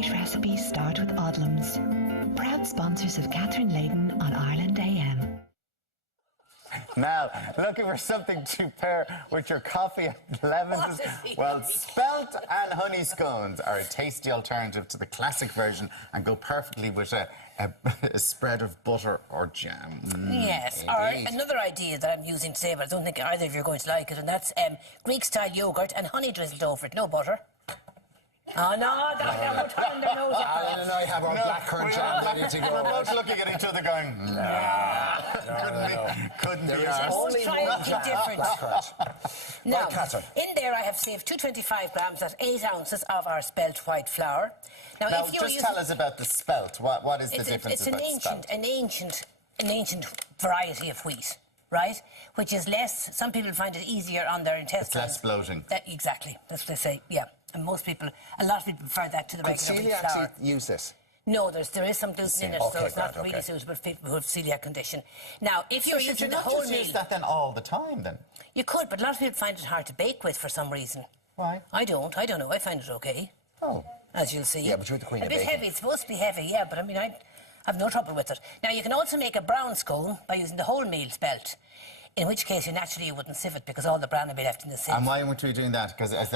great recipes start with Odlums. Proud sponsors of Catherine Layton on Ireland AM. Now, looking for something to pair with your coffee and lemons? Well, Spelt and honey scones are a tasty alternative to the classic version and go perfectly with a spread of butter or jam. Yes, or another idea that I'm using today, but I don't think either of you are going to like it, and that's Greek-style yoghurt and honey drizzled over it, no butter. Oh, no, we're turning their nose up. Alan and I have our blackcurrant jam ready to go. We're both looking at each other going, couldn't be arsed. Only try anything different. Now, in there I have saved 225 grams, that's 8 ounces of our Spelt white flour. Now if you're tell us about the Spelt. What is the difference about Spelt? It's an ancient variety of wheat, right? Which is less, some people find it easier on their intestines. It's less bloating. Exactly, that's what they say, yeah. And a lot of people prefer that to the regular wheat flour. Could celiacs use this? No, there is some gluten in it, so it's not really suitable for people who have celiac condition. Now, if you're using the whole meal... use that then all the time, then? You could, but a lot of people find it hard to bake with for some reason. Why? I don't know, I find it okay. Oh. As you'll see. Yeah, but you're the queen of baking. A bit heavy, it's supposed to be heavy, yeah, but I mean, I have no trouble with it. Now, you can also make a brown scone by using the whole meal Spelt. In which case, you wouldn't sieve it because all the bran would be left in the sieve. And why weren't we doing that? Because is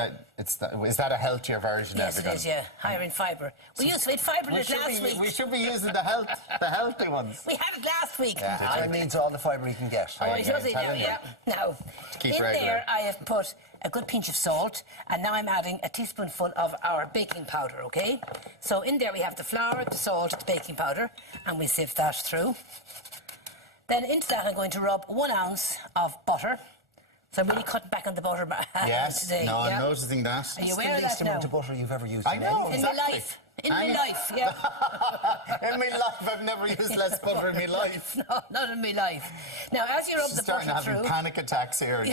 that a healthier version? Yes, it is, yeah. Higher in fibre. We used fibre in it last week. We should be using the healthy ones. We had it last week. Yeah, it means all the fibre you can get. Oh, it does, yeah. Now, in there I have put a good pinch of salt, and now I'm adding a teaspoonful of our baking powder, okay? So in there we have the flour, the salt, the baking powder, and we sieve that through. Then into that I'm going to rub 1 ounce of butter. So I'm really cutting back on the butter today. No, I'm noticing that. Are you It's aware the least of that amount of butter you've ever used I know, in my life. In my life, yeah. In my life, I've never used less butter in my life. No, not in my life. Now, as you rub the butter through... having panic attacks here.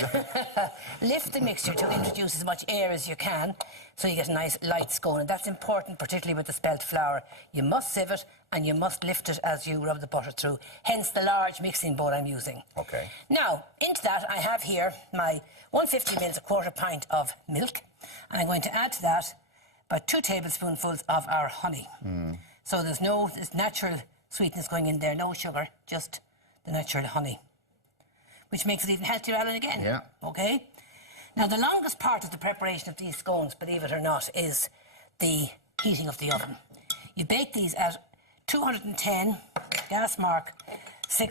Lift the mixture to introduce as much air as you can, so you get a nice light scone. And that's important, particularly with the Spelt flour. You must sieve it, and you must lift it as you rub the butter through. Hence the large mixing bowl I'm using. Okay. Now, into that, I have here my 150 ml, a quarter pint of milk. And I'm going to add to that about 2 tablespoonfuls of our honey. So there's natural sweetness going in there, no sugar, just the natural honey, which makes it even healthier, Alan, again. Yeah. Okay? Now, the longest part of the preparation of these scones, believe it or not, is the heating of the oven. You bake these at 210, gas mark,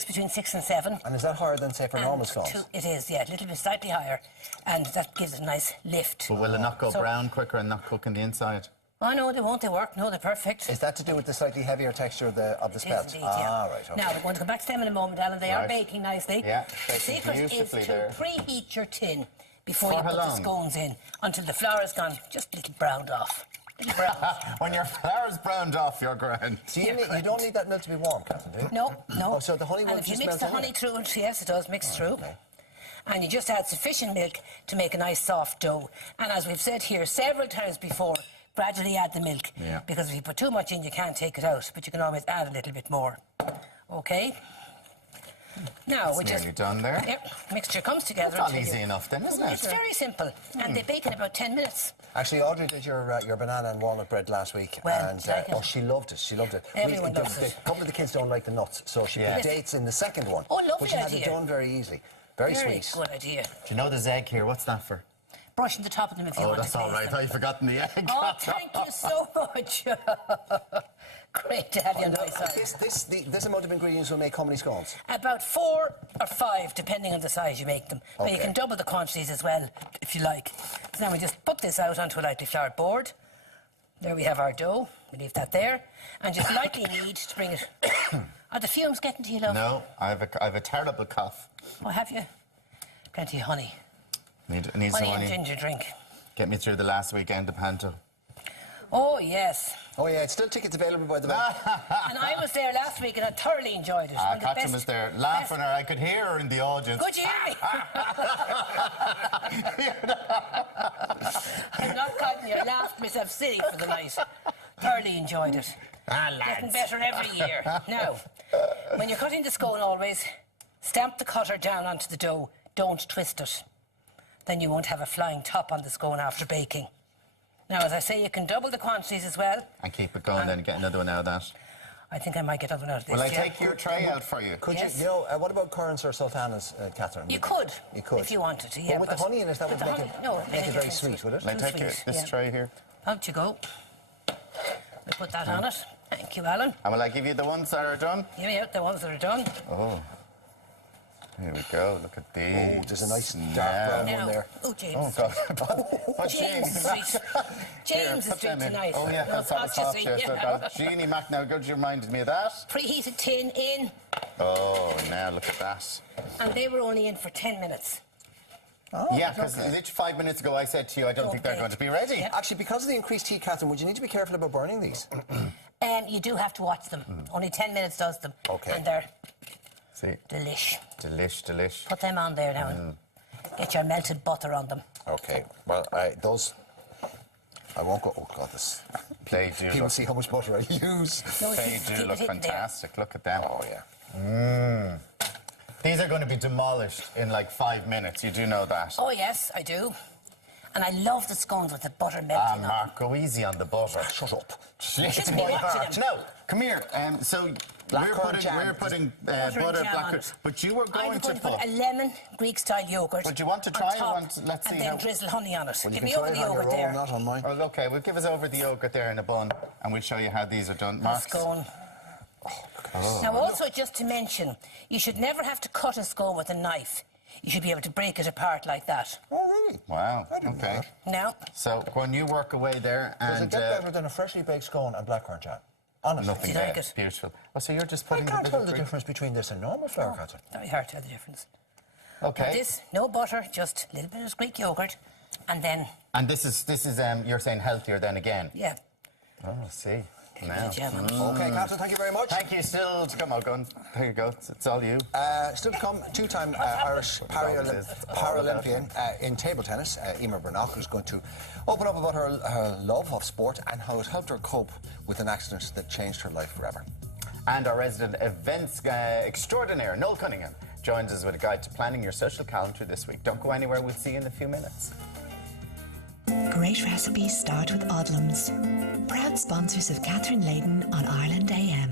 between 6 and 7. And is that higher than, say, for normal scones? It is, yeah, a little bit slightly higher, and that gives it a nice lift. But will it not go brown quicker and not cook on the inside? Oh, no, they won't. They work. No, they're perfect. Is that to do with the slightly heavier texture of the Spelt? Indeed, yeah. Right, okay. Now, we're going to come back to them in a moment, Alan. They are baking nicely. Yeah, the secret is to preheat your tin before you put the scones in, until the flour has gone just a little browned off. When your flour's browned off, you're grand. So you don't need that milk to be warm, Catherine, do you? No. Oh, so the honey and if you mix the honey through it, yes, it does mix through. Okay. And you just add sufficient milk to make a nice soft dough. And as we've said here several times before, gradually add the milk. Yeah. Because if you put too much in, you can't take it out. But you can always add a little bit more. Okay? Now, it's nearly done there. Yep, mixture comes together. It's all easy enough then, isn't it? It's very simple, and they bake in about 10 minutes. Actually, Audrey did your banana and walnut bread last week, and she loved it. She loved it. Everyone loves it. A couple of the kids don't like the nuts, so she put dates in the second one. Oh, lovely But she had idea. it done very easily. Very sweet. Good idea. Do you know there's egg here? What's that for? Brushing the top of them if you want to. Oh, that's all right. I've forgotten the egg. Oh, thank you so much. Great to have you on my side. This amount of ingredients will make how many scones? About 4 or 5, depending on the size you make them. Okay. Now, you can double the quantities as well, if you like. So now we just put this out onto a lightly floured board. There we have our dough. We leave that there. And just lightly knead to bring it... Are the fumes getting to you, love? No, I have a terrible cough. Oh, have you? Plenty of honey. Need honey some and ginger drink. Get me through the last weekend of Panto. Oh, yes. Oh, yeah, it's still tickets available, by the way. And I was there last week and I thoroughly enjoyed it. Catherine was there, laughing her. I could hear her in the audience. Could you hear me? I'm not cutting you. I laughed myself silly for the night. Thoroughly enjoyed it. Getting better every year. Now, when you're cutting the scone, always stamp the cutter down onto the dough. Don't twist it. Then you won't have a flying top on the scone after baking. Now, as I say, you can double the quantities as well. And keep it going, then get another one out of that. I think I might get another one out of this. Will I take your tray out for you? Could Yes. you what about currants or sultanas, Catherine? You could. You could. If you wanted to, yeah. But with the honey in it, that would the make honey- it, no, make it very difference. sweet, would it? Will I Too take sweet, this yeah. tray here? Out you go. I put that on it. Thank you, Alan. And will I give you the ones that are done? Here we are, the ones that are done. Oh. Here we go. Look at these. Oh, there's a nice dark brown Now, one there. oh, James. Oh, God. Put James is sweet. James is put them sweet in. tonight. Oh, yeah, No, that's how hot, it's you hot. see. Yes, Yeah. Jeannie Mac, now good, you reminded me of that. Preheated tin in, Oh, now look at that. and they were only in for 10 minutes. Oh, Yeah, because literally 5 minutes ago I said to you, I don't think they're Okay. going to be ready. Yeah. Actually, because of the increased heat, Catherine, would you need to be careful about burning these? You do have to watch them. Only 10 minutes does them. Okay. And they're See, delish. delish. Put them on there now and get your melted butter on them. Okay. Well, those... I won't go... Oh, God, this... They do People look, see how much butter I use. No, they keep do it look hidden there. fantastic. Look at them. Oh, yeah. These are going to be demolished in like 5 minutes. You do know that. Oh, yes, I do. And I love the scones with the butter Ah, melting on them. Mark, go easy on the butter. Shut up. shouldn't be watching them. No, come here. So Blackcurrant jam. we're putting Butter butter, and jam on blackcurrant. it. But you were I'm going going to to put a lemon Greek-style yogurt. But do you want to on try it? top, Let's see and then how- drizzle honey on it. Well, you Give can me try over it the on your yogurt own, there. not on mine. Oh, okay, we'll give us over the yogurt there in a bun, and we'll show you how these are done. Mark. Scone. Now, also, just to mention, you should never have to cut a scone with a knife. You should be able to break it apart like that. Oh, really? Wow. I didn't know Okay. that. Now, So when you work away there, Does it and get better than a freshly baked scone and blackcurrant jam? Honestly. nothing Do you like there. it? Beautiful. Oh, so you're just I putting can't the tell bit the of difference between this and normal flour, Catherine. very hard to tell the difference. Okay. This, no butter, just a little bit of Greek yogurt, and then, And this is you're saying healthier then again. yeah, Oh, I see. Now. jam on it. Okay, Catherine, thank you very much. Thank you, still. Come on, gun. There you go. It's all you. Still to come, two-time Irish Paralympian in table tennis, Emer Bernach, who's going to open up about her love of sport and how it helped her cope with an accident that changed her life forever. And our resident events extraordinaire, Noel Cunningham, joins us with a guide to planning your social calendar this week. Don't go anywhere. We'll see you in a few minutes. Great recipes start with Odlums. Proud sponsors of Catherine Leyden on Ireland AM.